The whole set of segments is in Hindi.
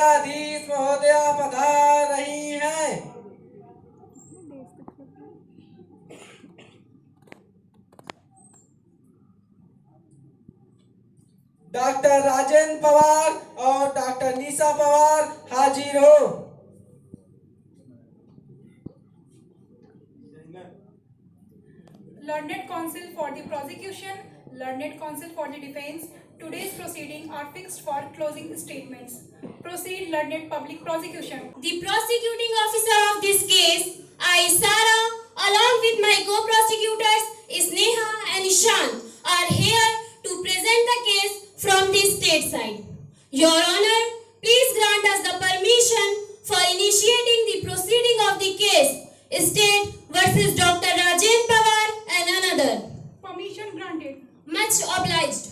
न्यायाधीश महोदया पधार रही हैं। डॉक्टर राजेंद्र पवार और डॉक्टर निशा पवार हाजिर हो। Learned counsel for the prosecution, learned counsel for the defense, today's proceedings are fixed for closing statements. Proceed, learned public prosecution. The prosecuting officer of this case, I, Sarah, along with my co-prosecutors, Sneha and Ishan, are here to present the case from the state side. Your Honor, please grant us the permission for initiating the proceeding of the case, State versus Dr. Rajendra Pawar and another. Permission granted. Much obliged.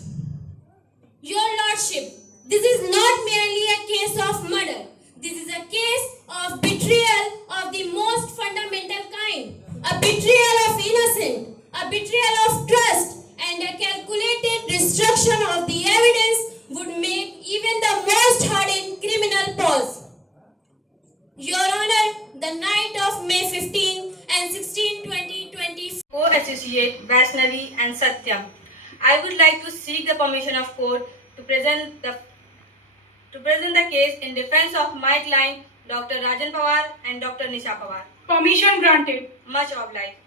Your Lordship, this is not merely a case of murder. This is a case of betrayal of the most fundamental kind. A betrayal of innocence, a betrayal of trust, and a calculated destruction of the evidence would make even the most hardened criminal pause. Your Honor, the night of May 15 and 16, 2020, co-associate Vaishnavi and Satyam, I would like to seek the permission of court to present the case in defense of my client Dr. Rajan Pawar and Dr. Nisha Pawar. Permission granted. Much obliged.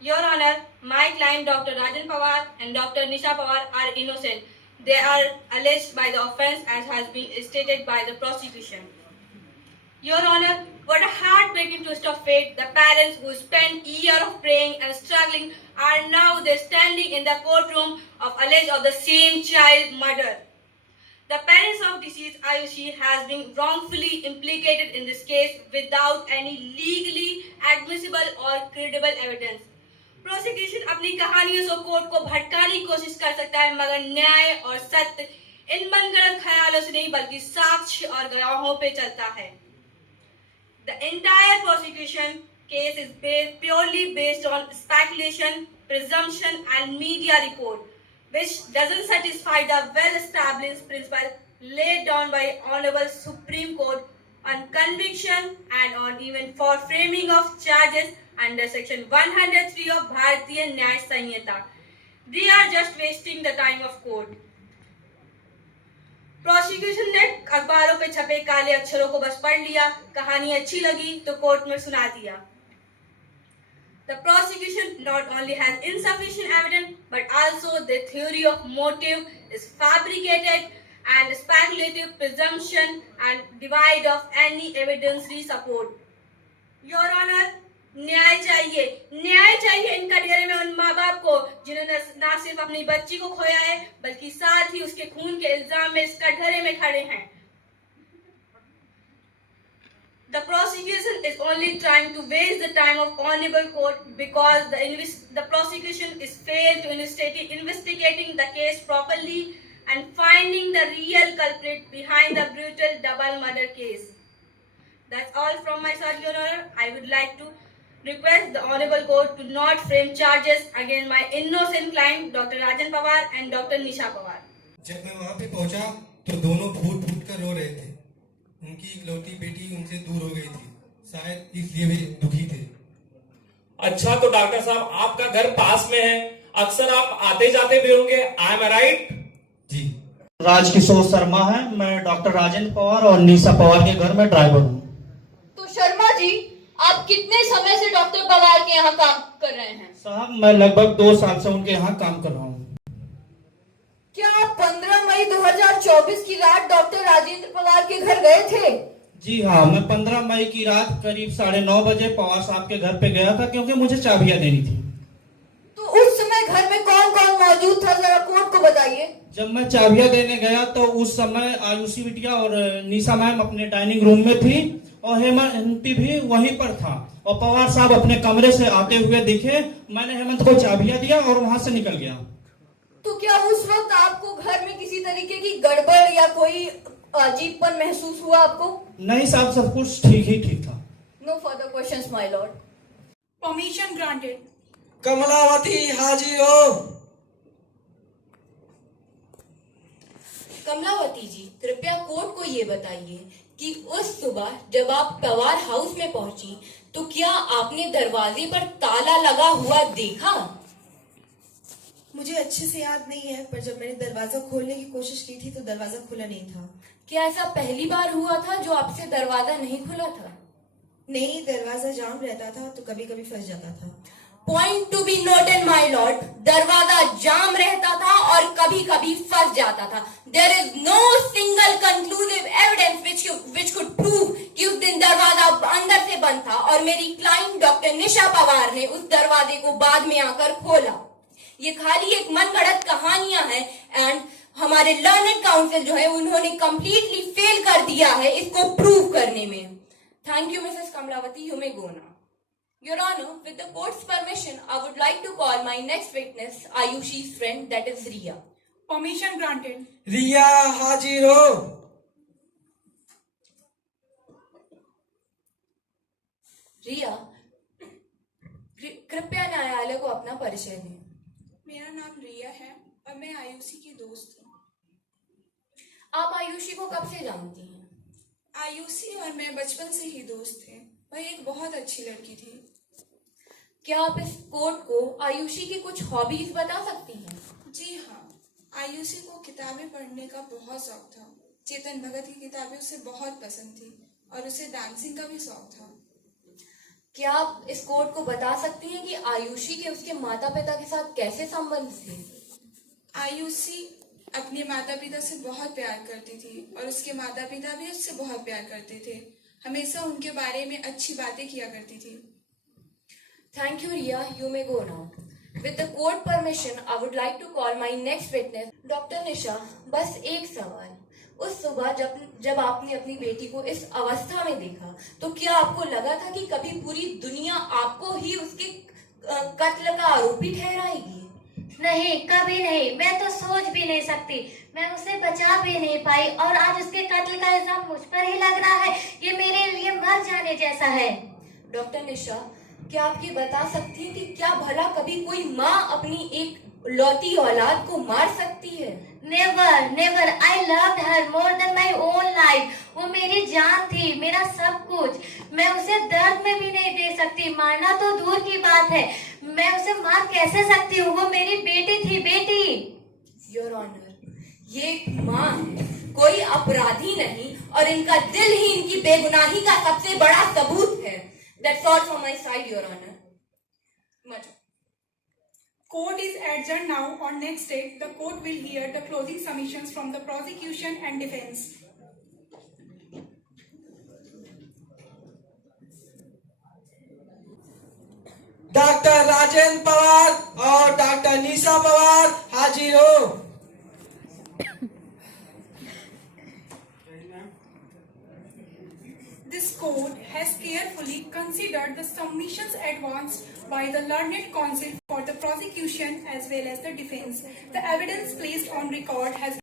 Your Honor, my client Dr. Rajan Pawar and Dr. Nisha Pawar are innocent. They are alleged by the offence as has been stated by the prosecution. Your Honor, what a heartbreaking twist of fate. The parents who spent years of praying and struggling are now standing in the courtroom of alleged of the same child murder. The parents of deceased Ayushi has been wrongfully implicated in this case without any legally admissible or credible evidence. Prosecution अपनी कहानियों से कोर्ट को भटकाने की कोशिश कर सकता है, मगर न्याय और सत्य इन मनगढ़ंत ख्यालों से नहीं बल्कि साक्ष्य और गवाहों पे चलता है. The entire prosecution case is purely based on speculation, presumption, and media report, which doesn't satisfy the well-established principle laid down by Honorable Supreme Court on conviction and on even for framing of charges under Section 103 of Bharatiya Nyaya Sanhita. They are just wasting the time of court. Prosecution ने अखबारों पे छपे काले अक्षरों को बस पढ़ लिया, कहानी अच्छी लगी तो कोर्ट में सुना दिया. The prosecution not only has insufficient evidence but also the theory of motive is fabricated and speculative presumption and devoid of any evidentiary support. Your Honor, न्याय चाहिए इन कटघरे में उन माँ बाप को जिन्होंने न सिर्फ अपनी बच्ची को खोया है बल्कि साथ ही उसके खून के इल्जाम में इस कटघरे में खड़े हैं. The prosecution is only trying to waste the time of honorable court because the prosecution is failed to investigating the case properly and finding the real culprit behind the brutal double murder case. That's all from my side, Your Honor. I would like to request the honorable court to not frame charges against my innocent client Dr. Rajan Pawar and Dr. Nisha Pawar. जब मैं वहाँ पे पहुँचा तो दोनों फूट फूट कर रो रहे थे. उनकी इकलौती बेटी उनसे दूर हो गई थी, शायद इसलिए वे दुखी थे. अच्छा, तो डॉक्टर साहब आपका घर पास में है, अक्सर आप आते जाते भी होंगे. I am right? जी. राजकिशोर शर्मा है, मैं डॉक्टर राजेंद्र पवार और निशा पवार के घर में ड्राइवर हूँ. तो शर्मा जी, आप कितने समय से डॉक्टर पवार के यहाँ काम कर रहे हैं? साहब, मैं लगभग 2 साल से उनके यहाँ काम कर रहा हूँ. क्या आप 15 मई 2024 की रात डॉक्टर राजेंद्र पवार के घर गए थे? जी हाँ, मैं 15 मई की रात करीब 9:30 बजे पवार साहब के घर पे गया था क्योंकि मुझे चाबियां देनी थी. तो उस समय घर में कौन कौन मौजूद था, जरा कोर्ट को बताइए. जब मैं चाबियां देने गया तो उस समय आयुषी बिटिया और निशा मैम अपने डाइनिंग रूम में थी और हेमंत भी वहीं पर था और पवार साहब अपने कमरे से आते हुए दिखे. मैंने हेमंत को चाबियां दिया और वहां से निकल गया. तो क्या उस वक्त आपको घर में किसी तरीके की गड़बड़ या कोई अजीबपन महसूस हुआ आपको? नहीं साहब, सब कुछ ठीक था. No further questions my lord. Permission granted. Kamlavati हाजिर हो. कमलावती जी, कृपया कोर्ट को ये बताइए कि उस सुबह जब आप पवार हाउस में पहुंची तो क्या आपने दरवाजे पर ताला लगा हुआ देखा? मुझे अच्छे से याद नहीं है, पर जब मैंने दरवाजा खोलने की कोशिश की थी तो दरवाजा खुला नहीं था। क्या ऐसा पहली बार हुआ था जो आपसे दरवाजा नहीं खुला था? नहीं, दरवाजा जाम रहता था तो कभी कभी फंस जाता था। Point to be noted my Lord, दरवाजा जाम रहता था और कभी कभी फंस जाता था। There is no single conclusive evidence which could prove कि उस दिन दरवाजा अंदर से बंद था और मेरी क्लाइंट डॉक्टर निशा पवार ने उस दरवाजे को बाद में आकर खोला। ये खाली एक मनगढ़ंत कहानियां हैं एंड हमारे लर्नेड काउंसिल जो है उन्होंने कंप्लीटली फेल कर दिया है इसको प्रूव करने में। Thank you Mrs Kamlavati, you may go now. Your Honor, with the court's permission, I would like to call my next witness, Ayushi's friend, that is Riya. Permission granted. रिया हाजिर हो। रिया, कृपया न्यायालय को अपना परिचय दें। मेरा नाम रिया है और मैं आयुषी की दोस्त हूँ। आप आयुषी को कब से जानती हैं? आयुषी और मैं बचपन से ही दोस्त थे। वह एक बहुत अच्छी लड़की थी। क्या आप इस कोर्ट को आयुषी की कुछ हॉबीज बता सकती हैं? जी हाँ, आयुषी को किताबें पढ़ने का बहुत शौक था। चेतन भगत की किताबें उसे बहुत पसंद थी और उसे डांसिंग का भी शौक था। क्या आप इस कोर्ट को बता सकती हैं कि आयुषी के उसके माता पिता के साथ कैसे संबंध थे? आयुषी अपने माता पिता से बहुत प्यार करती थी और उसके माता पिता भी उससे बहुत प्यार करते थे। हमेशा उनके बारे में अच्छी बातें किया करती थी। Thank you, Riya. You may go now. With the court permission, I would like to call my next witness, Dr. Nisha. बस एक सवाल, उस सुबह जब आपने अपनी बेटी को इस अवस्था में देखा, तो क्या आपको लगा था कि कभी पूरी दुनिया आपको ही उसके कत्ल का आरोपी ठहराएगी? नहीं, कभी नहीं। मैं तो सोच भी नहीं सकती। मैं उसे बचा भी नहीं पाई और आज उसके कत्ल का इल्जाम मुझ पर ही लग रहा है। ये मेरे लिए मर जाने जैसा है। डॉक्टर निशा, क्या आप ये बता सकती हैं कि क्या भला कभी कोई माँ अपनी एक लौती औलाद को मार सकती है? Never never. I loved her more than my own life. वो मेरी जान थी, मेरा सब कुछ। मैं उसे दर्द में भी नहीं दे सकती। मारना तो दूर की बात है, मैं उसे मार कैसे सकती हूँ? वो मेरी बेटी थी, बेटी। योर ऑनर, ये माँ है, कोई अपराधी नहीं और इनका दिल ही इनकी बेगुनाही का सबसे बड़ा सबूत है। That's all from my side, Your Honor. Much. Court is adjourned now. On next date, the court will hear the closing submissions from the prosecution and defense. Doctor Rajendra Pawar और डॉक्टर निशा पवार हाजिर हो। This court has carefully considered the submissions advanced by the learned counsel for the prosecution as well as the defense. The evidence placed on record has